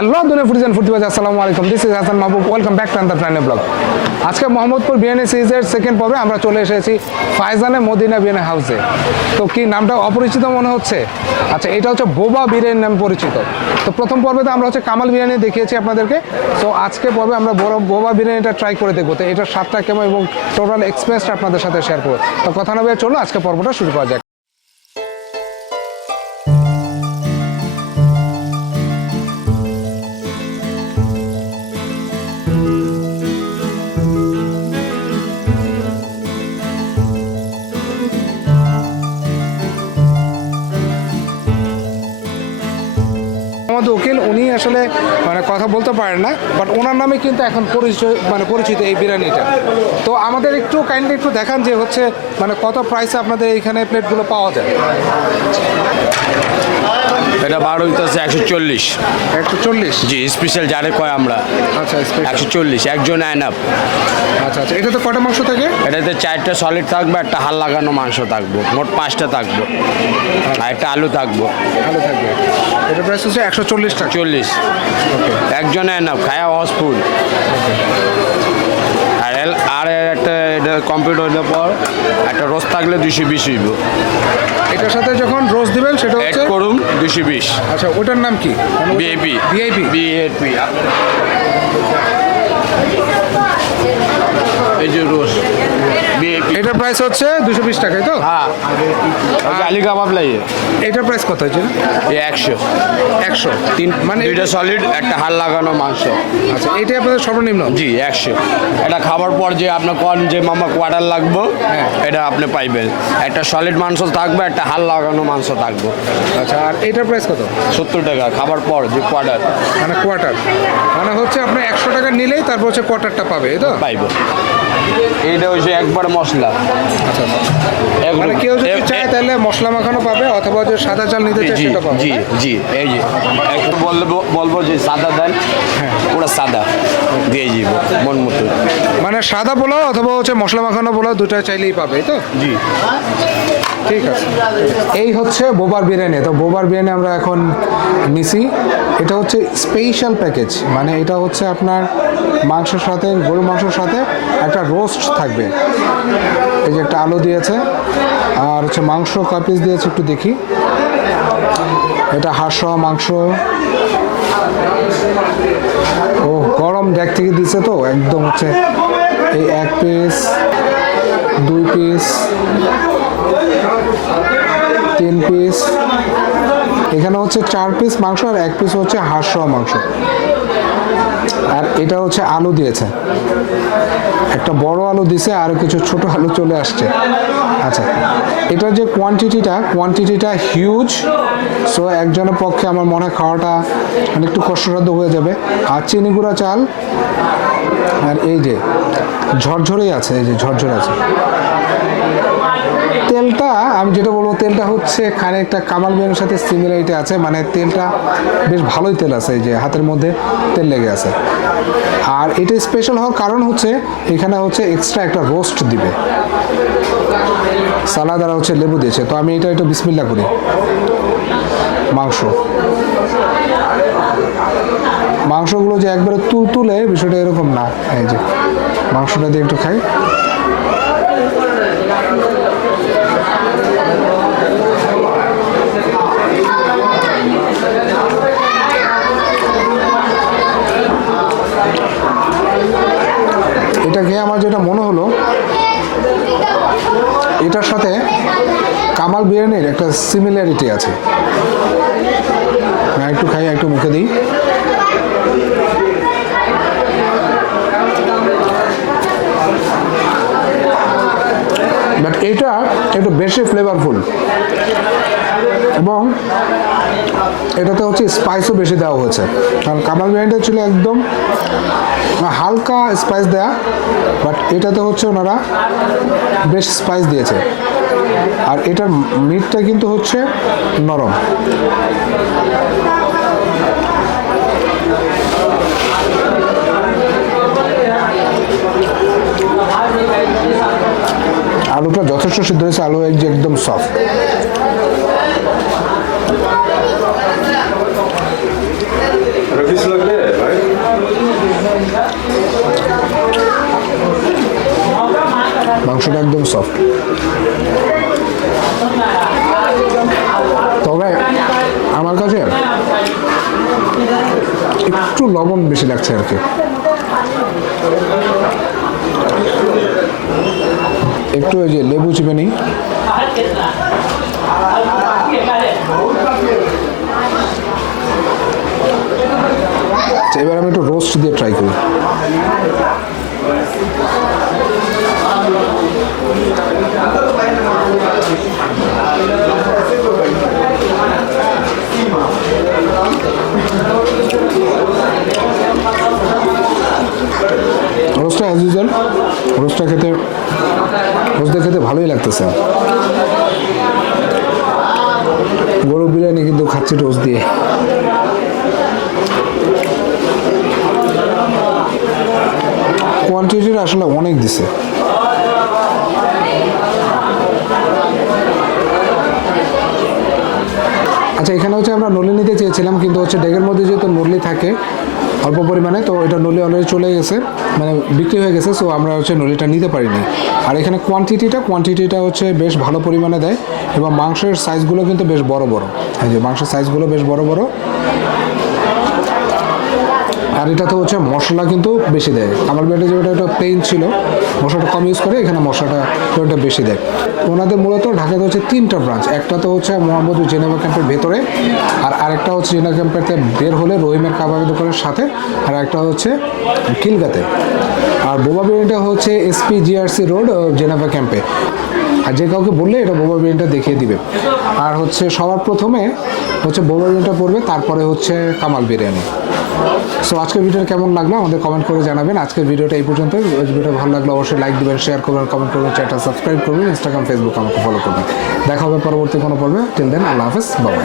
Hello দুনিয়া foodies and Foodbuzz, আসসালামু আলাইকুম। This is Hasan Mahbub, welcome back to another ট্রাইনে ব্লগ। আজকে মোহাম্মদপুর বিরিয়ানি সিরিজের সেকেন্ড পর্বে আমরা চলে এসেছি ফাইজানে মদিনা বিরিয়ানি হাউসে। তো কি নামটা অপরিচিত মনে হচ্ছে? আচ্ছা, এটা হচ্ছে বোবা বিরিয়ানি নামে পরিচিত। তো প্রথম পর্বে আমরা হচ্ছে কামাল বিরিয়ানি দেখিয়েছি আপনাদেরকে। তো আজকে পর্বে আমরা বোবা বিরিয়ানিটা ট্রাই করে দেখবো, তো এটার স্বাদটা কেমন এবং টোটাল এক্সপিরিয়েন্সটা আপনাদের সাথে শেয়ার করবো। তো কথা না বলে চলো আজকে পর্বটা শুরু করা যাক। উকিল উনি আসলে কথা বলতে পারেন না, বাট ওনার নামে কিন্তু এখন পরিচিত এই বিরিয়ানিটা। তো আমাদের একটু কাইন্ডলি একটু দেখান যে হচ্ছে কত প্রাইসে আপনাদের এইখানে প্লেটগুলো পাওয়া যায়। এটা 12 হইতেছে 140। 140? জি, স্পেশাল যারে কয় আমরা। আচ্ছা, 140 একজন আইনাপ। আচ্ছা, এটাতে কটা মাংস থাকে? এটাতে 4টা সলিড থাকবে, একটা হাল লাগানো মাংস থাকবো, মোট 5টা থাকবো, আর একটা আলু থাকবো। আলু থাকবে। এটা প্রাইস হচ্ছে 140 টাকা। 40 ওকে, একজন আইনাপ খায়া হাউসফুল। আর একটা এটা কমপ্লিট হইলে পর একটা রোজ থাকলে 220 হইব। এটার সাথে যখন রোজ দিবেন সেটা এড হচ্ছে করুন 220। আচ্ছা, ওটার নাম কি? ভিআইপি। ভিআইপি। ভিআইপি এই যে রোজ ভিআইপি। এটার প্রাইস হচ্ছে 220 টাকাই তো? হ্যাঁ, আলি কাবাব লাগে। এটার প্রাইস কত হয়েছে? 100। 100। মানে 2টা সলিড, একটা হাল লাগানো মাংস। আচ্ছা, এটাই আপনাদের সর্বনিম্ন? জি, 100। এটা খাবার পর যে আপনার কন যে মামা কোয়ার্টার লাগবে, হ্যাঁ, এটা আপনি পাইবেন। একটা সলিড মাংস থাকবে, একটা হাল লাগানো মাংস থাকবে। আচ্ছা, আর এটার প্রাইস কত? 70 টাকা খাবার পর যে কোয়ার্টার। কোয়ার্টার হচ্ছে আপনি 100 টাকা নিলেই তারপর হচ্ছে কোয়ার্টারটা পাবে, এই তো? পাইব। এইটা হচ্ছে একবার মশলা। আচ্ছা, কেউ যদি চায় তাহলে মশলা মাখানো পাবে, অথবা যে সাদা চাল নিতে চায় জি সেটা পাবে। জি জি, এই যে একটু বলবো যে সাদা দেন, হ্যাঁ, ওরা সাদা দিয়ে যাব মন মতো। সাদা পোলাও অথবা হচ্ছে মশলা মাখানো পোলাও, দুটা চাইলেই পাবে, এই তো? জি, ঠিক আছে। এই হচ্ছে বোবার বিরিয়ানি। তো বোবার বিরিয়ানি আমরা এখন নিছি। এটা হচ্ছে স্পেশাল প্যাকেজ, এটা হচ্ছে আপনার মাংসের সাথে, গরুর মাংসের সাথে একটা রোস্ট থাকবে। এই যে একটা আলু দিয়েছে, আর হচ্ছে মাংস কয় পিস দিয়েছে একটু দেখি। এটা হাঁস সহ মাংস। ও গরম ডেক থেকে দিছে তো একদম হচ্ছে এই 1 পিস, 2 পিস, 3 পিস, এখানে হচ্ছে 4 পিস মাংস, আর 1 পিস হচ্ছে হাঁস সহ মাংস। আর এটা হচ্ছে আলু দিয়েছে, একটা বড় আলু দিছে, আর কিছু ছোট আলু চলে আসছে। আচ্ছা, এটার যে কোয়ান্টিটিটা হিউজ। সো একজনের পক্ষে আমার মনে হয় খাওয়াটা একটু কষ্টসাধ্য হয়ে যাবে। আর চিনি গুঁড়া চাল, আর এই যে ঝরঝরেই আছে, এই যে ঝরঝরে আছে। তেলটা আমি যেটা বলবো, তেলটা হচ্ছে খানিকটা কামাল বিরিয়ানির সাথে সিমিলারিটি আছে, তেলটা বেশ ভালোই তেল আছে, এই যে হাতের মধ্যে তেল লেগে আছে। আর এটা স্পেশাল হওয়ার কারণ হচ্ছে এখানে হচ্ছে এক্সট্রা একটা রোস্ট দিবে, সালাদ আর হচ্ছে লেবু দিয়েছে। তো আমি এটা একটু বিসমিল্লাহ করি। মাংসগুলো যে একবারে তুলে বিষয়টা এরকম না। এই যে মাংসটা দিয়ে একটু খাই। এটা খেয়ে আমার যেটা মনে হলো, এটার সাথে কামাল বিরিয়ানির একটা সিমিলারিটি আছে। একটু খাই, একটু মুখে দিই। বাট এটা একটু বেশি ফ্লেভারফুল, এবং এটাতে হচ্ছে স্পাইসও বেশি দেওয়া হয়েছে। কারণ কামাল বিরিয়ানিটা ছিল একদম হালকা স্পাইস দেয়া, বাট এটাতে হচ্ছে ওনারা বেশ স্পাইস দিয়েছে। আর এটার মিটটা কিন্তু হচ্ছে নরম। আলুটা যথেষ্ট সিদ্ধ হয়েছে, আলু একদম সফট। Revizor একদম সফট। তবে আমার কাছে একটু লবণ বেশি লাগছে আর কি। একটু ওই যে লেবু চিপে নিই। এবার আমি একটু রোস্ট দিয়ে ট্রাই করি। রোস্টটা অ্যাজ ইউজুয়াল, রোস্টটা খেতে ভালোই লাগতেছে। গরু বিরিয়ানি কিন্তু খাচ্ছি রোস্ট দিয়ে। কোয়ান্টিটিটা আসলে অনেক দিছে। আচ্ছা, এখানে হচ্ছে আমরা নলি নিতে চেয়েছিলাম, কিন্তু হচ্ছে ডেকের মধ্যে যেহেতু নলি থাকে অল্প পরিমাণে, তো এটা নলি অলরেডি চলে গেছে, মানে বিক্রি হয়ে গেছে। সো আমরা হচ্ছে নলিটা নিতে পারিনি। আর এখানে কোয়ান্টিটিটা হচ্ছে বেশ ভালো পরিমাণে দেয়, এবং মাংসের সাইজগুলো কিন্তু বেশ বড় বড়। এই যে মাংসের সাইজগুলো বেশ বড় বড়। আর এটাতে হচ্ছে মশলা কিন্তু বেশি দেয়। আমার বেটে যেটা একটা প্লেন ছিল, মশলাটা কম ইউজ করে, এখানে মশলাটা ওটা বেশি দেয়। ওনাদের মূলত ঢাকাতে হচ্ছে 3টা ব্রাঞ্চ। একটা তো হচ্ছে মোহাম্মদপুর জেনেভা ক্যাম্পের ভেতরে, আর আরেকটা হচ্ছে জেনেভা ক্যাম্পেতে বের হলে রহিমের কাবাব দোকানের সাথে, আর একটা হচ্ছে খিলগাতে। আর বোবা বিরিয়ানিটা হচ্ছে SPGRC রোড জেনেভা ক্যাম্পে। আর যে কাউকে বললে এটা বোবা বিরিয়ানিটা দেখিয়ে দিবে। আর হচ্ছে সবার প্রথমে হচ্ছে বোবা বিরিয়ানিটা পড়বে, তারপরে হচ্ছে কামাল বিরিয়ানি। সো আজকের ভিডিওটা কেমন লাগলো আমাদের কমেন্ট করে জানাবেন। আজকের ভিডিওটা এই পর্যন্ত। ভিডিওটা ভালো লাগলে অবশ্যই লাইক দিবেন, শেয়ার করবেন, কমেন্ট করবেন, চ্যানেলটা সাবস্ক্রাইব করবেন, ইনস্টাগ্রাম, ফেসবুক আমাকে ফলো করবেন। দেখা হবে পরবর্তী কোনো পর্বে। টিল দেন, আল্লাহ হাফেজ, বাই।